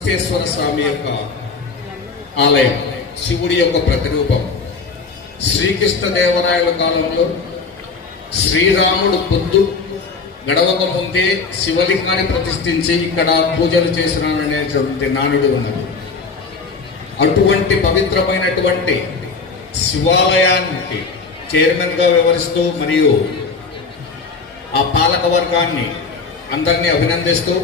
వెంకటేశ్వర స్వామి యొక్క ఆలయం శివుడి యొక్క ప్రతిరూపం. శ్రీకృష్ణ దేవరాయల కాలంలో శ్రీరాముడు పొద్దు గడవక ముందే శివలింగాన్ని ప్రతిష్ఠించి ఇక్కడ పూజలు చేసినాననేటువంటి నానుడు ఉన్నది అటువంటి పవిత్రమైనటువంటి శివాలయానికి చైర్మన్గా వ్యవహరిస్తూ మరియు ఆ పాలక వర్గాన్ని అందరినీ అభినందిస్తూ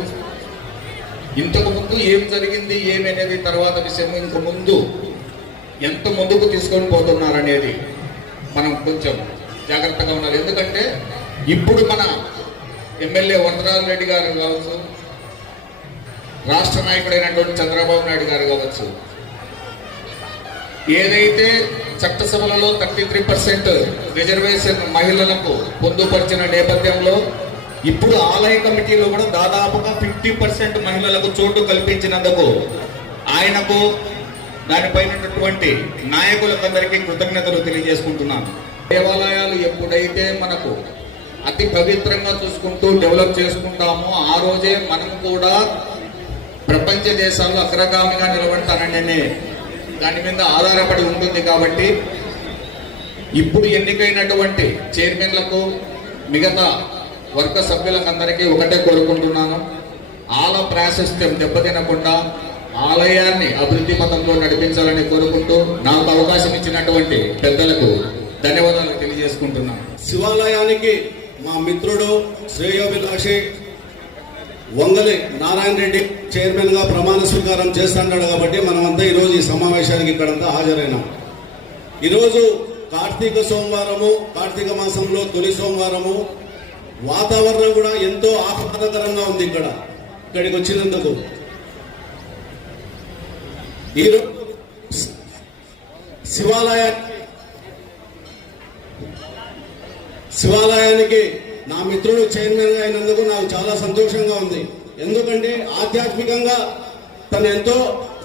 ఇంతకు ముందు ఏం జరిగింది ఏమనేది తర్వాత విషయం. ఇంక ముందు ఎంత ముందుకు తీసుకొని పోతున్నారనేది మనం కొంచెం జాగ్రత్తగా ఉండాలి. ఎందుకంటే ఇప్పుడు మన ఎమ్మెల్యే వరదరాజు రెడ్డి గారు కావచ్చు రాష్ట్ర నాయకుడైనటువంటి చంద్రబాబు నాయుడు గారు కావచ్చు ఏదైతే చట్టసభలలో థర్టీ త్రీ పర్సెంట్ రిజర్వేషన్ మహిళలకు పొందుపరిచిన నేపథ్యంలో ఇప్పుడు ఆలయ కమిటీలో కూడా దాదాపుగా ఫిఫ్టీ పర్సెంట్ మహిళలకు చోటు కల్పించినందుకు ఆయనకు దానిపైనటువంటి నాయకులకందరికీ కృతజ్ఞతలు తెలియజేసుకుంటున్నాను. దేవాలయాలు ఎప్పుడైతే మనకు అతి పవిత్రంగా చూసుకుంటూ డెవలప్ చేసుకుంటామో ఆ రోజే మనం కూడా ప్రపంచ దేశాల్లో అగ్రగామిగా నిలబడతానని దాని మీద ఆధారపడి ఉంటుంది కాబట్టి ఇప్పుడు ఎన్నికైనటువంటి చైర్మన్లకు మిగతా వర్గ సభ్యులకందరికీ ఒకటే కోరుకుంటున్నాను. ఆల ప్రాశస్త్యం దెబ్బతినకుండా ఆలయాన్ని అభివృద్ధి పథంలో నడిపించాలని కోరుకుంటూ నాకు అవకాశం ఇచ్చినటువంటి పెద్దలకు ధన్యవాదాలు తెలియజేసుకుంటున్నాను. శివాలయానికి మా మిత్రుడు శ్రేయోభిలాషి వంగలి నారాయణ రెడ్డి చైర్మన్గా ప్రమాణ స్వీకారం చేస్తుంటాడు కాబట్టి మనమంతా ఈరోజు ఈ సమావేశానికి ఇక్కడంతా హాజరైనాం. ఈరోజు కార్తీక సోమవారము కార్తీక మాసంలో తొలి సోమవారము వాతావరణం కూడా ఎంతో ఆహ్లాదకరంగా ఉంది ఇక్కడ. ఇక్కడికి వచ్చినందుకు. ఈరోజు శివాలయానికి శివాలయానికి నా మిత్రుడు చైర్మన్గా అయినందుకు నాకు చాలా సంతోషంగా ఉంది. ఎందుకంటే ఆధ్యాత్మికంగా తను ఎంతో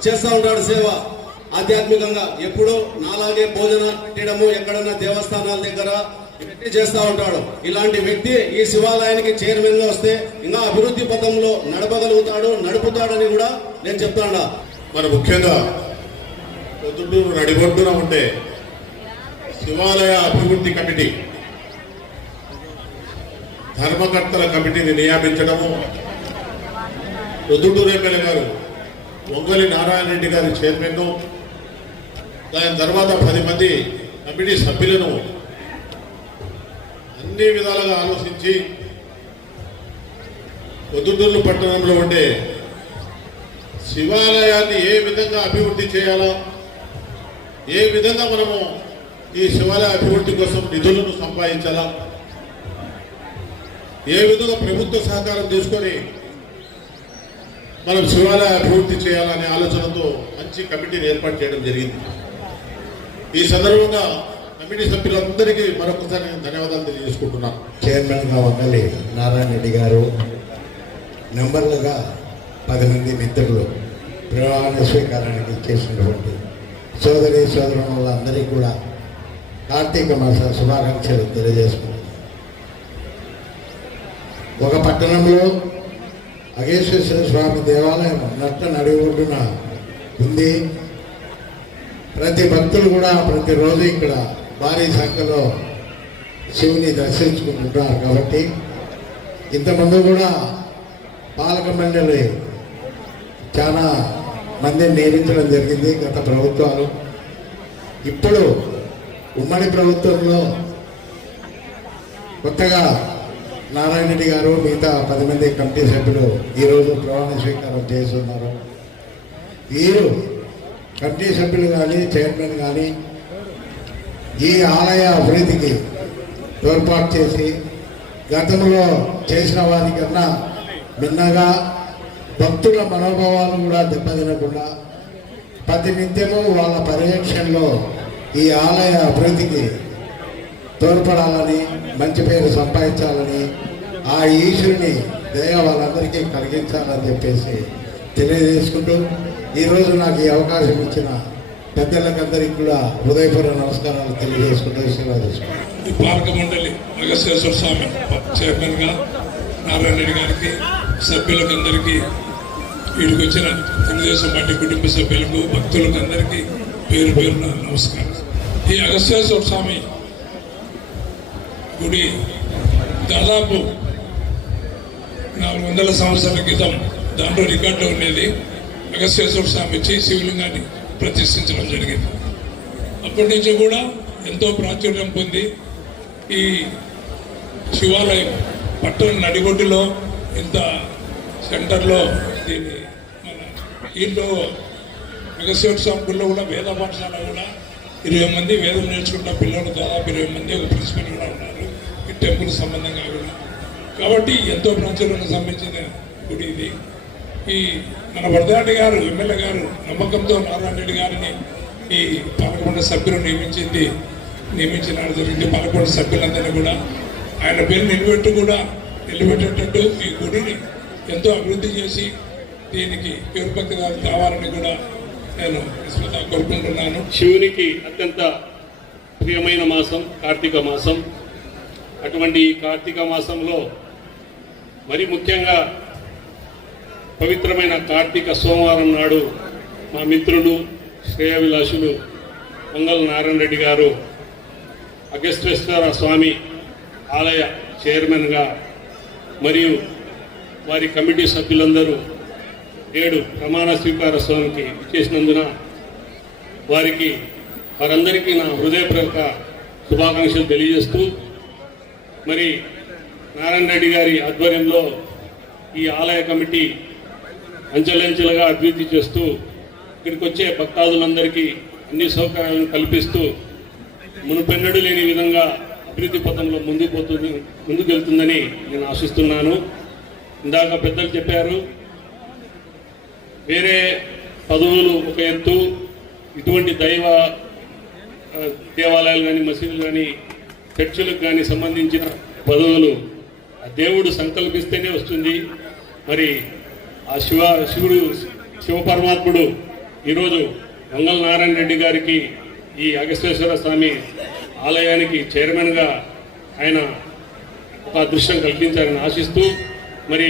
చేస్తూ ఉంటాడు సేవ. ఆధ్యాత్మికంగా ఎప్పుడూ నాలాగే భోజన పెట్టడము ఎక్కడన్నా దేవస్థానాల దగ్గర వ్యక్తి చేస్తూ ఉంటాడు. ఇలాంటి వ్యక్తి ఈ శివాలయానికి చైర్మన్గా వస్తే ఇంకా అభివృద్ధి పథంలో నడపగలుగుతాడు నడుపుతాడని కూడా నేను చెప్తాడా మరి ముఖ్యంగా పొద్దుటూరు నడిబొడ్డున ఉండే శివాలయ అభివృద్ధి కమిటీ ధర్మకర్తల కమిటీని నియమించడము. పొద్దుటూరు ఎమ్మెల్యే గారు ఒంగలి నారాయణ రెడ్డి గారి చైర్మన్ దాని తర్వాత పది మంది కమిటీ సభ్యులను అన్ని విధాలుగా ఆలోచించి పొద్దుటూరు పట్టణంలో ఉండే శివాలయాన్ని ఏ విధంగా అభివృద్ధి చేయాలో ఏ విధంగా మనము ఈ శివాలయ అభివృద్ధి కోసం నిధులను సంపాదించాలా ఏ విధంగా ప్రభుత్వ సహకారం తీసుకొని మనం శివాలయ అభివృద్ధి చేయాలనే ఆలోచనతో మంచి కమిటీని ఏర్పాటు చేయడం జరిగింది. ఈ సందర్భంగా కమిటీ సభ్యులందరికీ మరొకసారి నేను ధన్యవాదాలు తెలియజేసుకుంటున్నాను. చైర్మన్గా వంగలి నారాయణ రెడ్డి గారు. నెంబర్లుగా పది మంది మిత్రులు ప్రమాణ స్వీకారానికి చేసినటువంటి సోదరి సోదరులందరికీ కూడా కార్తీక మాస శుభాకాంక్షలు తెలియజేసుకుంటున్నాను. ఒక పట్టణంలో అగేశ్వర స్వామి దేవాలయం నట్ట నడిగొడ్డున ఉంది. ప్రతి భక్తులు కూడా ప్రతిరోజు ఇక్కడ భారీ సంఖ్యలో శివుని దర్శించుకుంటున్నారు కాబట్టి ఇంతకుముందు కూడా పాలక మండలి చాలా మందిని నియమించడం జరిగింది గత ప్రభుత్వాలు. ఇప్పుడు ఉమ్మడి ప్రభుత్వంలో కొత్తగా నారాయణ రెడ్డి గారు మిగతా పది మంది కమిటీ సభ్యులు ఈరోజు ప్రమాణ స్వీకారం చేస్తున్నారు. వీరు కమిటీ సభ్యులు కానీ చైర్మన్ కానీ ఈ ఆలయ అభివృద్ధికి ఏర్పాటు చేసి గతంలో చేసిన వారికన్నా భిన్నగా భక్తుల మనోభావాలు కూడా దెబ్బతినకుండా ప్రతి నిత్యము వాళ్ళ పర్యవేక్షణలో ఈ ఆలయ అభివృద్ధికి తోడ్పడాలని మంచి పేరు సంపాదించాలని ఆ ఈశ్వరుని దయ వాళ్ళందరికీ కలిగించాలని చెప్పేసి తెలియజేసుకుంటూ ఈరోజు నాకు ఈ అవకాశం ఇచ్చిన పెద్దలకందరికీ కూడా హృదయపూర్వక నమస్కారాలు తెలియజేసుకుంటూ సేవ చేసుకుంటాం ఈ పాలక మండలి నగశేశ్వర స్వామి చైర్మన్గా నారాయణ రెడ్డి గారికి సభ్యులకందరికీ వీడికి వచ్చిన తెలుగుదేశం పార్టీ కుటుంబ సభ్యులకు భక్తులకు అందరికీ పేరు పేరున నమస్కారం. ఈ అగస్వేశ్వర స్వామి గుడి దాదాపు నాలుగు వందల సంవత్సరాల క్రితం దాంట్లో రికార్డులో ఉండేది. అగస్యేశ్వర స్వామి వచ్చి శివలింగాన్ని ప్రతిష్ఠించడం జరిగింది. అప్పటి నుంచి కూడా ఎంతో ప్రాచుర్యం పొంది ఈ శివాలయం పట్టణ నడిగొడ్డులో ఇంత సెంటర్లో దీన్ని మన ఇంట్లో అగస్యేశ్వర స్వామి గుడిలో కూడా వేద పాఠశాల కూడా ఇరవై మంది వేదం నేర్చుకుంటున్న పిల్లలు దాదాపు ఇరవై మంది ఒక ప్రిన్సిపల్ కూడా ఉన్నారు. టెంపుల్ సంబంధంగా కూడా కాబట్టి ఎంతో ప్రాచుర్యం సంబంధించిన గుడి ఇది. ఈ మన వరదారెడ్డి గారు ఎమ్మెల్యే గారు నమ్మకంతో నారాయణ రెడ్డి గారిని ఈ పాలకొండ సభ్యులు నియమించింది నియమించిన జరిగింది. పాలకొండ సభ్యులందరినీ కూడా ఆయన పేరు నిలబెట్టు కూడా నిలబెట్టేటట్టు ఈ గుడిని ఎంతో అభివృద్ధి చేసి దీనికి పేరు కావాలని కూడా నేను కోరుకుంటున్నాను. శివునికి అత్యంత ప్రియమైన మాసం కార్తీక మాసం. అటువంటి ఈ కార్తీక మాసంలో మరి ముఖ్యంగా పవిత్రమైన కార్తీక సోమవారం నాడు మా మిత్రులు శ్రేయాభిలాషులు పొంగల్ నారాయణ రెడ్డి గారు అగస్టేశ్వర స్వామి ఆలయ చైర్మన్గా మరియు వారి కమిటీ సభ్యులందరూ నేడు ప్రమాణ స్వీకార స్వామికి చేసినందున వారికి వారందరికీ నా హృదయపూర్వక శుభాకాంక్షలు తెలియజేస్తూ మరి నారాయణ రెడ్డి గారి ఆధ్వర్యంలో ఈ ఆలయ కమిటీ అంచెలంచెలుగా అభివృద్ధి చేస్తూ ఇక్కడికి వచ్చే భక్తాదులందరికీ అన్ని సౌకర్యాలను కల్పిస్తూ మునుపెన్నడు లేని విధంగా అభివృద్ధి పథంలో ముందుకు పోతుంది ముందుకెళ్తుందని నేను ఆశిస్తున్నాను. ఇందాక పెద్దలు చెప్పారు వేరే పదవులు ఒక ఎత్తు ఇటువంటి దైవ దేవాలయాలు కానీ మసీదులు కానీ ఖర్చులకు కానీ సంబంధించిన పదవులు ఆ దేవుడు సంకల్పిస్తేనే వస్తుంది. మరి ఆ శివ శివుడు శివపరమాత్ముడు ఈరోజు మంగళ నారాయణ రెడ్డి గారికి ఈ అగస్తేశ్వర స్వామి ఆలయానికి చైర్మన్గా ఆయన ఒక అదృష్టం కల్పించారని ఆశిస్తూ మరి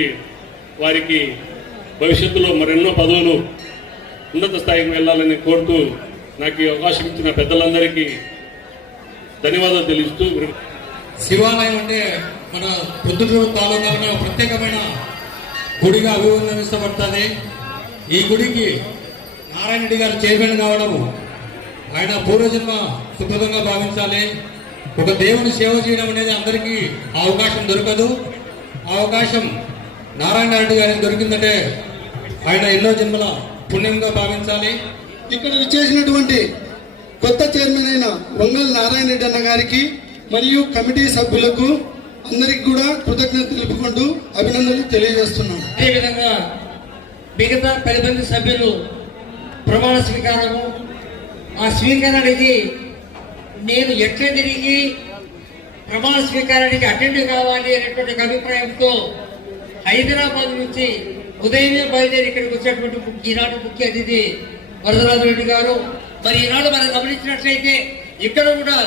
వారికి భవిష్యత్తులో మరెన్నో పదవులు ఉన్నత స్థాయికి వెళ్ళాలని కోరుతూ నాకు ఈ అవకాశం ఇచ్చిన పెద్దలందరికీ ధన్యవాదాలు తెలుస్తూ శివాలయం అంటే మన పొద్దుటూరు తాలూకాలోనే ఒక ప్రత్యేకమైన గుడిగా అభివర్ణించబడుతుంది. ఈ గుడికి నారాయణరెడ్డి గారు చైర్మన్ కావడము ఆయన పూర్వజన్మ సుకృతంగా భావించాలి. ఒక దేవుని సేవ చేయడం అనేది అందరికీ ఆ అవకాశం దొరకదు. ఆ అవకాశం నారాయణ రెడ్డి గారికి దొరికిందంటే ఆయన ఎన్నో జన్మల పుణ్యంగా భావించాలి. ఇక్కడ విచ్చేసినటువంటి కొత్త చైర్మన్ అయిన వంగల్ నారాయణ రెడ్డి అన్న గారికి మరియు కమిటీ సభ్యులకు అందరికి కూడా కృతజ్ఞత తెలుపుకుంటూ అభినందనలు తెలియజేస్తున్నాం. అదేవిధంగా మిగతా పది మంది సభ్యులు ప్రమాణ స్వీకారము ఆ స్వీకారానికి నేను ఎట్లా తిరిగి ప్రమాణ స్వీకారానికి అటెండ్ కావాలి అనేటువంటి అభిప్రాయంతో హైదరాబాద్ నుంచి ఉదయమే బయలుదేరి ఇక్కడికి వచ్చినటువంటి ఈనాడు ముఖ్య అతిథి వరదరాజు రెడ్డి గారు మరి ఈనాడు మనం గమనించినట్లయితే ఇక్కడ కూడా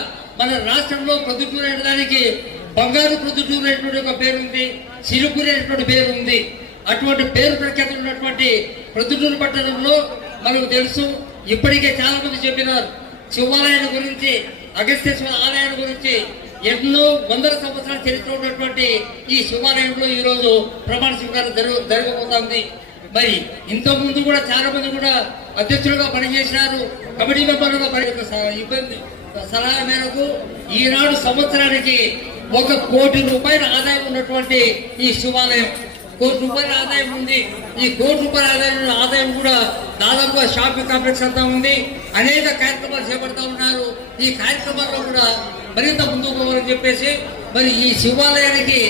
మన రాష్ట్రంలో ప్రొద్దుటూరు దానికి బంగారు ప్రొద్దుటూరు అనేటువంటి ఒక పేరు ఉంది సిరుపూరి అనేటువంటి పేరు ఉంది అటువంటి పేరు ప్రఖ్యాత ఉన్నటువంటి ప్రొద్దుటూరు పట్టణంలో మనకు తెలుసు. ఇప్పటికే చాలా మంది చెప్పినారు శివాలయాల గురించి అగస్త్యేశ్వర ఆలయాల గురించి ఎన్నో వందల సంవత్సరాల చరిత్ర ఉన్నటువంటి ఈ శివాలయంలో ఈరోజు ప్రమాణ స్వీకారం జరుగు జరగబోతోంది. మరి ఇంతకుముందు కూడా చాలా మంది కూడా అధ్యక్షులుగా పనిచేసినారు కమిటీ మెంబర్లుగా ఇబ్బంది. సలహా మేరకు ఈనాడు సంవత్సరానికి ఒక కోటి రూపాయల ఆదాయం ఉన్నటువంటి ఈ శివాలయం. కోటి రూపాయల ఆదాయం ఉంది. ఈ కోటి రూపాయల ఆదాయం ఆదాయం కూడా దాదాపుగా షాపింగ్ కాంప్లెక్స్ అంతా ఉంది. అనేక కార్యక్రమాలు చేపడతా ఉన్నారు. ఈ కార్యక్రమాల్లో కూడా మరింత ముందుకు పోవాలని చెప్పేసి మరి ఈ శివాలయానికి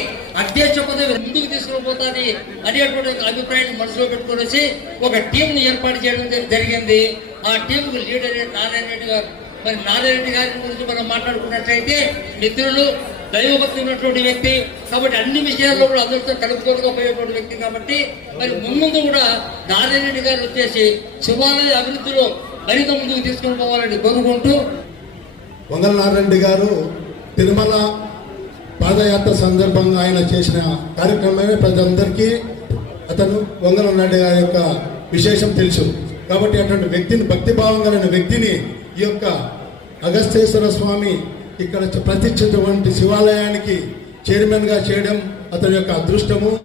అధ్యక్ష పదవి ముందుకు తీసుకుపోతుంది అనేటువంటి అభిప్రాయాన్ని మనసులో పెట్టుకొని ఒక టీంని ఏర్పాటు చేయడం జరిగింది. ఆ టీంకు లీడర్ నారాయణ రెడ్డి గారు. మరి నారాయణ రెడ్డి గారి గురించి మనం మాట్లాడుకున్నట్లయితే మిత్రులు దైవభక్తి ఉన్నటువంటి వ్యక్తి కాబట్టి అన్ని విషయాల్లో కూడా అందరితో కలుపుకోలుగా పోయేటువంటి వ్యక్తి కాబట్టి మరి ముందు కూడా నారాయణ రెడ్డి గారు వచ్చేసి శివాలయ అభివృద్ధిలో మరింత ముందుకు తీసుకుని పోవాలని కోరుకుంటూ వంగలనారెడ్డి గారు తిరుమల పాదయాత్ర సందర్భంగా ఆయన చేసిన కార్యక్రమమే ప్రజలందరికీ అతను వంగలనారెడ్డి గారి యొక్క విశేషం తెలుసు. కాబట్టి అటువంటి వ్యక్తిని భక్తిభావం కలిగిన వ్యక్తిని ఈ యొక్క అగస్తేశ్వర స్వామి ఇక్కడ ప్రతిష్ఠితటువంటి శివాలయానికి చైర్మన్గా చేయడం అతని యొక్క అదృష్టము.